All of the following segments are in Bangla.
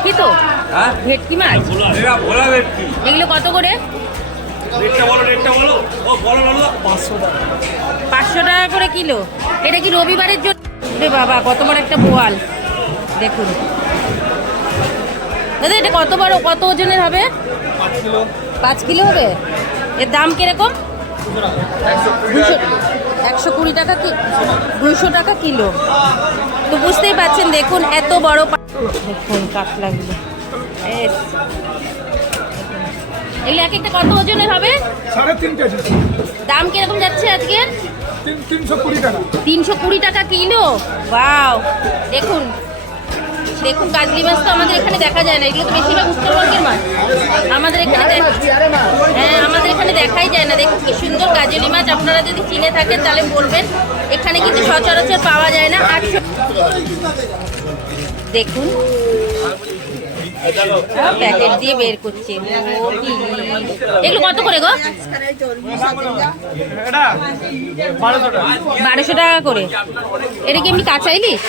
ভেটকি তো? হ্যাঁ ভেটকি মাছ এরা ভোলা ভেটকি। এগুলো কত করে? রেটটা বলো ও বলো 500 টাকা। 500 টাকা করে কিলো। এটা কি রবিবারের জন্য? রে বাবা, কত বড় একটা বোয়াল দেখুন দাদা। এটা কত ওজনের হবে? 5 কিলো। 5 কিলো হবে। এর দাম কিরকম? 120 টাকা কি? 200 টাকা কিলো। তো বুঝতেই পারছেন, দেখুন এত বড় দেখুন কাতলাগুলো। এগুলো এক একটা কত ওজনের হবে? 3.5 কেজি। দাম কিরকম যাচ্ছে আজকে? 320 টাকা। 320 টাকা কিলো। ওয়াও, দেখুন দেখুন কাজলি মাছ তো আমাদের এখানে দেখা যায় না। এগুলো তো বেশিরভাগ উত্তরবঙ্গের মাছ। আমাদের এখানে হ্যাঁ, আমাদের এখানে দেখাই যায় না। দেখুন কি সুন্দর কাজলি মাছ। আপনারা যদি চিনে থাকেন তাহলে বলবেন। এখানে কিন্তু সচরাচর পাওয়া যায় না। 800 দেখুন প্যাকেট দিয়ে বের করছে। ও কি, এগুলো কত করে গো? 1200 টাকা করে। এটা কি এমনি কাঁচা ইলিশ?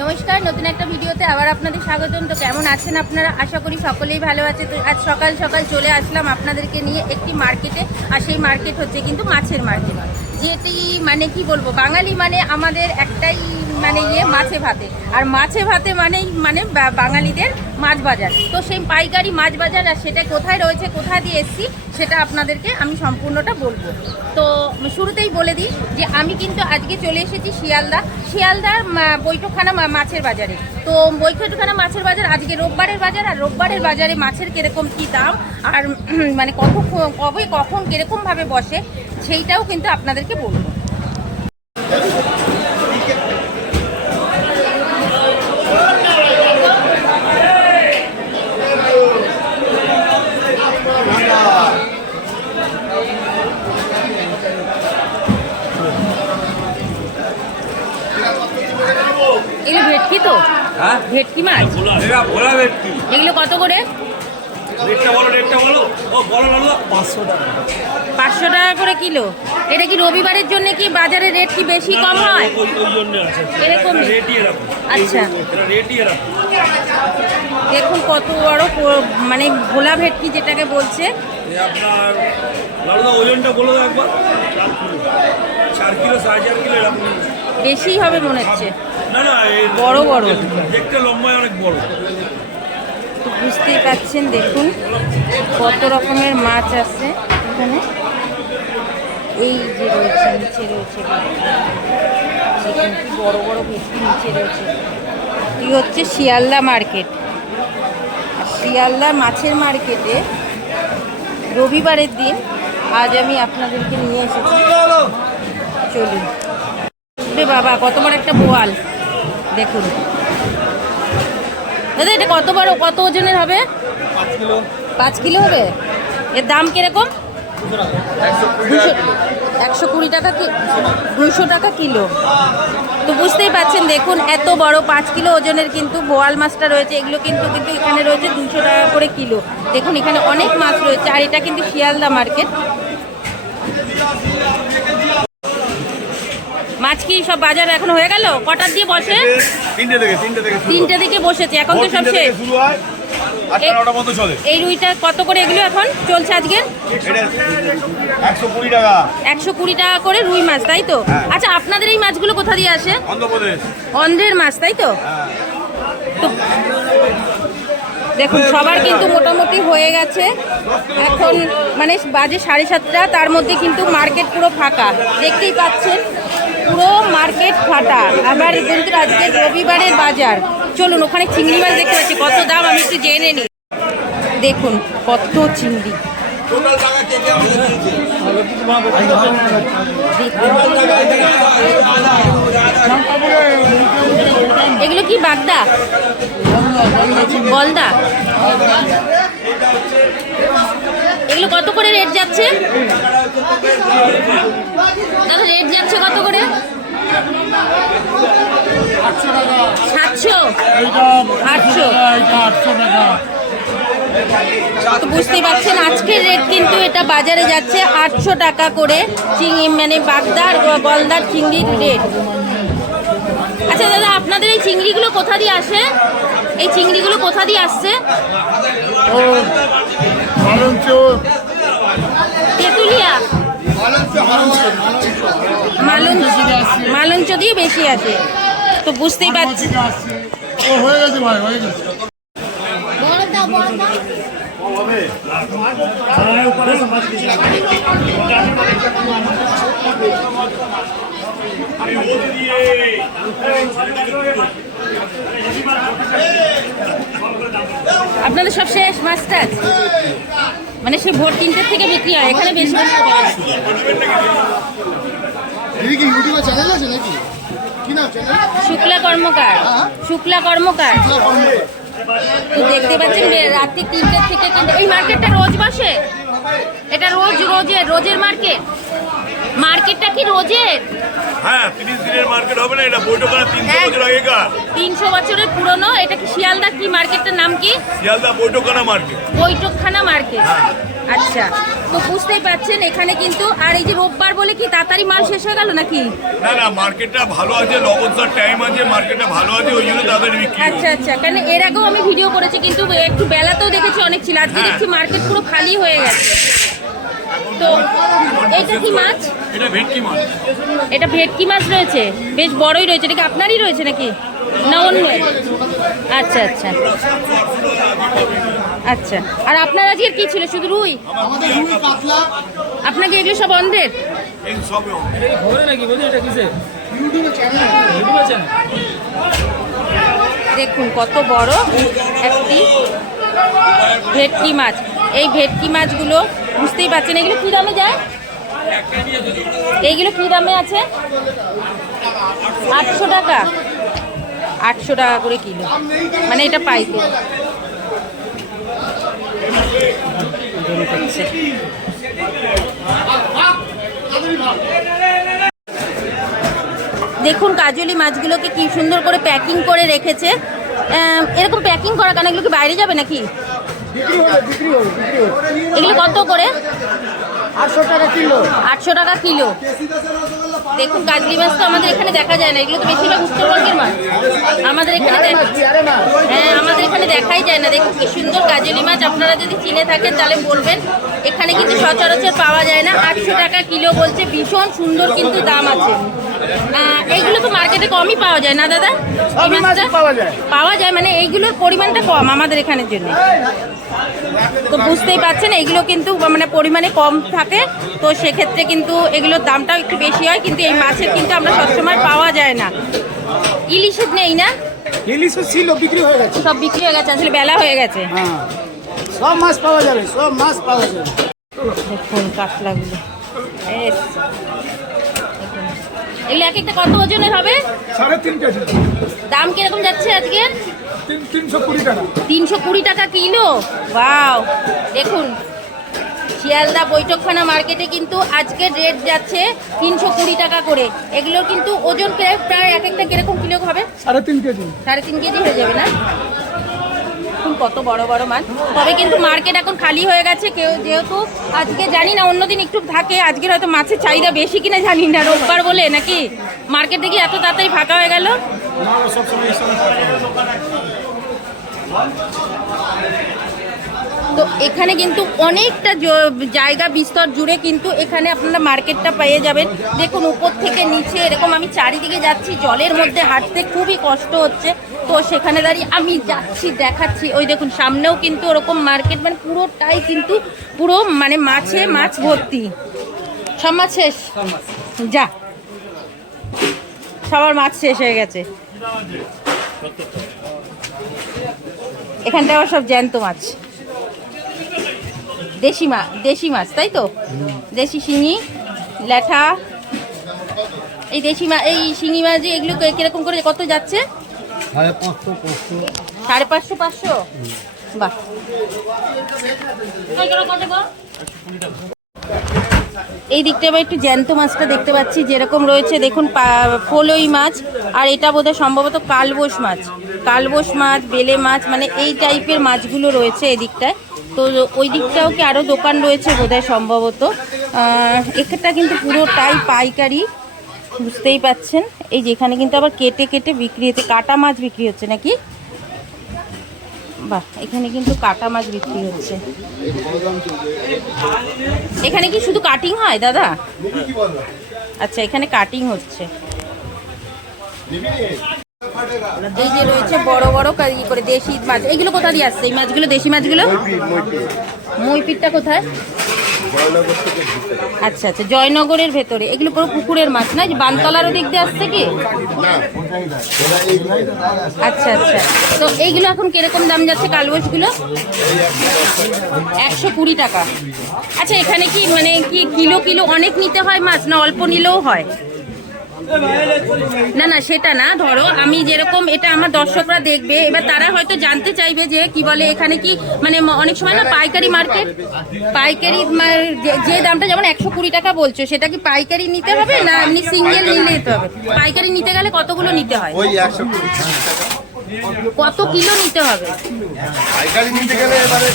নমস্কার, নতুন একটা ভিডিওতে আবার আপনাদের স্বাগতম। তো কেমন আছেন আপনারা? আশা করি সকলেই ভালো আছে। তো আজ সকাল সকাল চলে আসলাম আপনাদেরকে নিয়ে একটি মার্কেটে। আর সেই মার্কেট হচ্ছে কিন্তু মাছের মার্কেট, যেটি মানে কি বলবো, বাঙালি মানে আমাদের একটাই মানে মাছে ভাতে। আর মাছে ভাতে মানেই বাঙালিদের মাছ বাজার। তো সেই পাইকারি মাছ বাজার, আর সেটা কোথায় রয়েছে, কোথা দিয়ে এসছি, সেটা আপনাদেরকে আমি সম্পূর্ণটা বলবো। তো শুরুতেই বলে দিই যে আমি কিন্তু আজকে চলে এসেছি শিয়ালদার বৈঠকখানা মাছের বাজারে। তো বৈঠকখানা মাছের বাজার আজকে রোববারের বাজার। আর রোববারের বাজারে মাছের কিরকম কী দাম, আর মানে কখন কিরকমভাবে বসে, সেইটাও কিন্তু আপনাদেরকে বলবো। এগুলো ভেটকি তো? হ্যাঁ ভেটকি মাছ এরা ভোলা ভেটকি। এগুলো কত করে? রেটটা বলো ও বলো 500 টাকা। 500 টাকা করে কিলো। এটা কি রবিবারের জন্য কি বাজারে রেট কি বেশি কম হয়? ওই জন্য আছে এরকম রেটই এরকম। আচ্ছা, এটা রেটই এরকম। দেখুন কত বড় মানে ভোলা ভেটকি যেটাকে বলছে। আপনার লালুদা ওজনটা বলো একবার। 4 কিলো 4.5 কিলো এরকম। বেশি হবে মনে হচ্ছে। না বড় বড় দেখতে লম্বায় অনেক বড়। তো বুঝতেই পাচ্ছেন, দেখুন কত রকমের মাছ আছে এখানে। এই যে রয়েছে, নিচে রয়েছে দেখুন কি বড় বড় ভেটকি নিচে রয়েছে। এই হচ্ছে শিয়ালদা মার্কেট। আর শিয়ালদা মাছের মার্কেটে রবিবারের দিন আজ আমি আপনাদেরকে নিয়ে এসেছি। চলুন রে বাবা, কত বড় একটা বোয়াল দেখুন দাদা। এটা কত ওজনের হবে? 5 কিলো। 5 কিলো হবে। এর দাম কিরকম? 120 টাকা কি? 200 টাকা কিলো। তো বুঝতেই পাচ্ছেন, দেখুন এত বড় 5 কিলো ওজনের কিন্তু বোয়াল মাছটা রয়েছে। এগুলো কিন্তু এখানে রয়েছে 200 টাকা করে কিলো। দেখুন এখানে অনেক মাছ রয়েছে। আর এটা কিন্তু শিয়ালদা মার্কেট। মাছ কি সব বাজার এখন হয়ে গেল? কটার দিয়ে বসে? 3টে থেকে বসেছে। এখন তো সব শেষ। এই রুইটা কত করে এগুলো এখন চলছে আজকে? 120 টাকা। 120 টাকা করে রুই মাছ, তাই তো? আচ্ছা, আপনাদের এই মাছগুলো কোথা দিয়ে আসে? অন্ধ্রপ্রদেশ। অন্ধ্রের মাছ, তাই তো? তো দেখুন সবার কিন্তু মোটামুটি হয়ে গেছে। এখন মানে বাজে 7:30। তার মধ্যে কিন্তু মার্কেট পুরো ফাঁকা, দেখতেই পাচ্ছেন পুরো মার্কেট ফাঁকা। আবার কিন্তু আজকে রবিবারের বাজার। চলুন, ওখানে চিংড়ি মাছ দেখতে পাচ্ছি। কত দাম আমি একটু জেনে নিই। দেখুন কত চিংড়ি। এগুলো কি বাগদা? গলদা? এগুলো কত করে রেট যাচ্ছে দাদা? রেট যাচ্ছে কত করে? 700, 800। তো বুঝতেই পারছেন আজকের রেট কিন্তু এটা বাজারে যাচ্ছে 800 টাকা করে। চিংড়ি মানে বাগদা আর গলদার চিংড়ির রেট। আচ্ছা দাদা, আপনাদের এই চিংড়িগুলো কোথা দিয়ে আসে? এই চিংড়িগুলো কোথা দিয়ে আসছে? ও মালঞ্চ তেঁতুলিয়া, মালঞ্চ দিয়ে বেশি আসে, তো বুঝতেই পারছি। ও হয়ে গেছে ভাই, হয়ে গেছে। আপনাদের সব শেষ মাছ টাছ? মানে সে ভোর 3টের থেকে বিক্রি হয় এখানে বেশি বেশি? দিদি কি ইউটিউবে চ্যানেল আছে নাকি? কি নাম চ্যানেল? শুক্লা কর্মকার। শুক্লা কর্মকার। তো দেখতে পাচ্ছেন রাত্রি 3টের থেকে এই মার্কেটটা রোজ বসে? এটা রোজের মার্কেট? মার্কেটটা কি রোজের? হ্যাঁ, 30 দিনের মার্কেট হবে না, এটা বৈঠকখানা 300 বছর আগেকার। 300 বছরের পুরনো। এটা কি শিয়ালদা? কি মার্কেটটার নাম কি? শিয়ালদা বৈঠকখানা মার্কেট। বৈঠকখানা মার্কেট, আচ্ছা। তো বুঝতেই পাচ্ছেন এখানে কিন্তু, আর এই যে রোববার বলে কি তাড়াতাড়ি মাল শেষ হয়ে গেল নাকি? না না, মার্কেটটা ভালো আছে, লগনসার টাইম আছে, মার্কেটটা ভালো আছে, ওই জন্য তাড়াতাড়ি বিক্রি হয়। আচ্ছা আচ্ছা, কারণ এর আগেও আমি ভিডিও করেছি কিন্তু একটু বেলাতেও দেখেছি অনেক ছিল, আজকে দেখছি মার্কেট পুরো খালি হয়ে গেছে। তো এটা কি মাছ? এটা ভেটকি মাছ। এটা ভেটকি মাছ রয়েছে, বেশ বড়ই রয়েছে। এটা কি আপনারই রয়েছে নাকি না অন্য? আচ্ছা আচ্ছা আচ্ছা। আর আপনার আজকের কি ছিল? শুধু রুই? আমাদের রুই কাতলা। আপনাকে এগুলো সব অন্ধের? এই সবে ইউটিউবে চ্যানেল। দেখুন কত বড় একটি ভেটকি মাছ। এই ভেটকি মাছগুলো বুঝতেই পারছেন, এগুলো কি দামে যায়? এইগুলো কি দামে আছে? 800 টাকা। 800 টাকা করে কিলো, মানে এটা পাইকারি। দেখুন কাজলি মাছগুলোকে কি সুন্দর করে প্যাকিং করে রেখেছে। এরকম প্যাকিং করা কেন? এগুলো কি বাইরে যাবে নাকি? এগুলো কত করে? 800 টাকা কিলো। 800 টাকা কিলো। দেখুন কাজলি মাছ তো আমাদের এখানে দেখা যায় না, এগুলো তো বেশিরভাগ উত্তরবঙ্গের মাছ। আমাদের এখানে হ্যাঁ, আমাদের এখানে দেখাই যায় না। দেখুন কি সুন্দর কাজলি মাছ, আপনারা যদি চিনে থাকেন তাহলে বলবেন। এখানে কিন্তু সচরাচর পাওয়া যায় না। 800 টাকা কিলো বলছে, ভীষণ সুন্দর কিন্তু দাম আছে। এইগুলো তো মার্কেটে কমই পাওয়া যায় না দাদা? এই মাছটা পাওয়া যায়, মানে এইগুলোর পরিমাণটা কম আমাদের এখানের জন্য। তো বুঝতেই পারছেন এইগুলো কিন্তু মানে পরিমাণে কম থাকে, তো সেক্ষেত্রে কিন্তু এগুলোর দামটাও একটু বেশি হয়। কিন্তু এই মাছের কিন্তু আমরা সবসময় পাওয়া যায় না। ইলিশের নেই না? ইলিশও ছিল, বিক্রি হয়ে গেছে। সব বিক্রি হয়ে গেছে, আসলে বেলা হয়ে গেছে। হ্যাঁ, সব মাছ পাওয়া যাবে, সব মাছ পাওয়া যাবে। দেখুন কাতলাগুলো, এগুলো এক একটা কত ওজনের হবে? 3.5 কেজি। দাম কিরকম যাচ্ছে আজকে? 320 টাকা। 320 টাকা কিলো। ওয়াও, দেখুন শিয়ালদা বৈঠকখানা মার্কেটে কিন্তু আজকে রেট যাচ্ছে 320 টাকা করে। এগুলোর কিন্তু ওজন প্রায় এক একটা কিরকম কিলো হবে? 3.5 কেজি। 3.5 কেজি হয়ে যাবে না? কত বড় বড় মাছ। তবে কিন্তু মার্কেট এখন খালি হয়ে গেছে। কেউ যেহেতু আজকে জানি না, অন্যদিন একটু থাকে, আজকের হয়তো মাছের চাহিদা বেশি কিনা জানি না, রোববার বলে নাকি মার্কেট দেখি এত তাড়াতাড়ি ফাঁকা হয়ে গেল। তো এখানে কিন্তু অনেকটা জায়গা বিস্তর জুড়ে কিন্তু এখানে আপনারা মার্কেটটা পেয়ে যাবেন। দেখুন উপর থেকে নিচে এরকম আমি চারিদিকে যাচ্ছি, জলের মধ্যে হাঁটতে খুবই কষ্ট হচ্ছে। তো সেখানে দাঁড়িয়ে আমি যাচ্ছি, দেখাচ্ছি। ওই দেখুন সামনেও কিন্তু ওরকম মার্কেট, মানে পুরোটাই কিন্তু পুরো মানে মাছে মাছ ভর্তি। সব মাছ শেষ? যা, সবার মাছ শেষ হয়ে গেছে। এখানটা আবার সব জ্যান্ত মাছ, দেশি মাছ, তাই তো? দেশি শিঙি, ল্যাঠা। এই দেশি মাছ, এই শিঙি মাছ যে এগুলো কিরকম করে কত যাচ্ছে? 550, 500। বাহ, এই দিকটা আবার একটু জ্যান্ত মাছটা দেখতে পাচ্ছি যেরকম রয়েছে। দেখুন ফলই মাছ, আর এটা বোধহয় সম্ভবত কালবোশ মাছ, বেলে মাছ, মানে এই টাইপের মাছগুলো রয়েছে এদিকটায়। তো ওই দিকটাও কি আরও দোকান রয়েছে বোধহয় সম্ভবত। একটা কিন্তু পুরোটাই পাইকারি। বুঝতেই পাচ্ছেন এই যে এখানে কিন্তু আবার কেটে কেটে বিক্রি হচ্ছে, কাটা মাছ বিক্রি হচ্ছে নাকি? বাহ, এখানে কিন্তু কাটা মাছ বিক্রি হচ্ছে। এখানে কি শুধু কাটিং হয় দাদা? আচ্ছা, এখানে কাটিং হচ্ছে। এই যে রয়েছে বড় বড় করে দেশি মাছ, এগুলো কোথা দিয়ে আসছে এই মাছগুলো? দেশি মাছগুলো মইপিটটা কোথায়? আচ্ছা আচ্ছা, জয়নগরের ভেতরে। এগুলো পুরো পুকুরের মাছ না? যে বানতলার ওদিক দিয়ে আসছে কি? আচ্ছা আচ্ছা, তো এইগুলো এখন কিরকম দাম যাচ্ছে কালবোশগুলো? 120 টাকা। আচ্ছা, এখানে কি মানে কি কিলো কিলো অনেক নিতে হয় মাছ, না অল্প নিলেও হয়? না না, সেটা না, ধরো আমি যেরকম, এটা আমার দর্শকরা দেখবে, এবার তারা হয়তো জানতে চাইবে যে কি বলে এখানে কি মানে অনেক সময় না পাইকারি মার্কেট, পাইকারি যে দামটা যেমন 120 টাকা বলছো, সেটা কি পাইকারি নিতে হবে না এমনি সিঙ্গেল নিলে নিতে হবে? পাইকারি নিতে গেলে কতগুলো নিতে হয়? ওই 120 টাকা। কত কিলো নিতে হবে? পাইকারি নিতে গেলে এবারে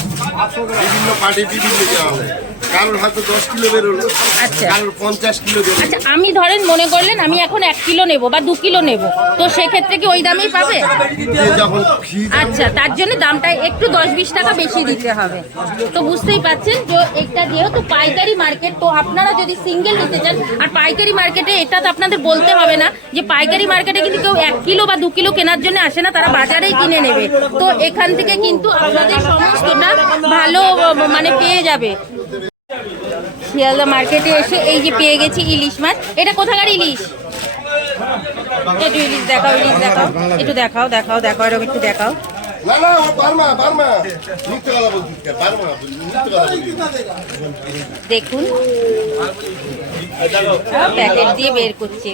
বিভিন্ন পার্টি বিভিন্ন দেওয়া হয়। কারোর হয়তো 10 কিলো বেরোলো, আচ্ছা কারোর 50 কিলো বেরোলো। আচ্ছা, আমি ধরেন মনে করলেন আমি এখন 1 কিলো নেব বা 2 কিলো নেব, তো সেক্ষেত্রে কি ওই দামেই পাবে? যে যখন ফ্রি আচ্ছা, তার জন্য দামটা একটু 10-20 টাকা বেশি দিতে হবে। তো বুঝতেই পাচ্ছেন যে এটা যেহেতু পাইকারি মার্কেট, তো আপনারা যদি সিঙ্গেল নিতে চান, আর পাইকারি মার্কেটে এটা তো আপনাদের বলতে হবে না যে পাইকারি মার্কেটে কিন্তু কেউ 1 কিলো বা 2 কিলো কেনার জন্য আসে না, তারা বাজারেই কিনে নেবে। তো এখান থেকে কিন্তু আপনাদের সমস্তটা ভালো মানে পেয়ে যাবে। শিয়ালদা মার্কেটে এসে এই যে পেয়ে গেছি ইলিশ মাছ। এটা কোথাকার ইলিশ? একটু ইলিশ দেখাও, ইলিশ দেখাও, একটু দেখাও দেখাও দেখাও, এরকম একটু দেখাও। না না, ও বার্মা মিথ্যে কথা বলছিস, বার্মা মিথ্যে কথা বলছিস। দেখুন প্যাকেট দিয়ে বের করছে।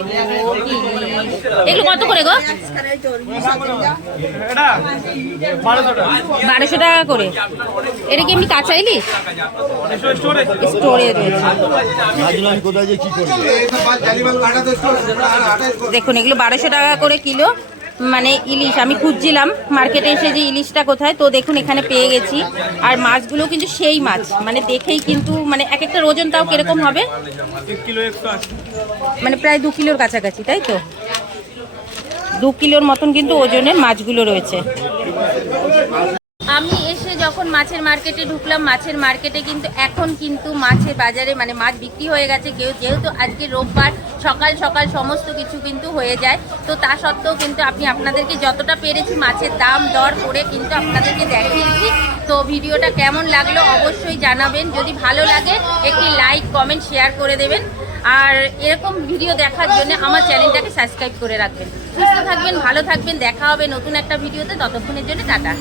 ও ইলিশ, এগুলো কত করে গো? 1200 টাকা করে। এটা কি এমনি কাঁচা ইলিশ? স্টোরে রয়েছে। দেখুন এগুলো 1200 টাকা করে কিলো মানে ইলিশ। আমি খুঁজছিলাম মার্কেটে এসে যে ইলিশটা কোথায়, তো দেখুন এখানে পেয়ে গেছি। আর মাছগুলো কিন্তু সেই মাছ, মানে দেখেই কিন্তু মানে এক একটা ওজন তাও কিরকম হবে? মানে প্রায় 2 কিলোর কাছাকাছি, তাই তো? 2 কিলোর মতন কিন্তু ওজনের মাছগুলো রয়েছে। আমি এসে যখন মাছের মার্কেটে ঢুকলাম, মাছের মার্কেটে কিন্তু এখন কিন্তু মাছের বাজারে মানে মাছ বিক্রি হয়ে গেছে। যেহেতু আজকে রোববার সকাল সকাল সমস্ত কিছু কিন্তু হয়ে যায়, তো তা সত্ত্বেও কিন্তু আপনাদেরকে যতটা পেরেছি মাছের দাম দর করে কিন্তু আপনাদেরকে দেখিয়েছি। তো ভিডিওটা কেমন লাগলো অবশ্যই জানাবেন। যদি ভালো লাগে একটি লাইক কমেন্ট শেয়ার করে দেবেন, আর এরকম ভিডিও দেখার জন্য আমার চ্যানেলটাকে সাবস্ক্রাইব করে রাখবেন। সুস্থ থাকবেন, ভালো থাকবেন, দেখা হবে নতুন একটা ভিডিওতে। ততক্ষণের জন্য টাটা।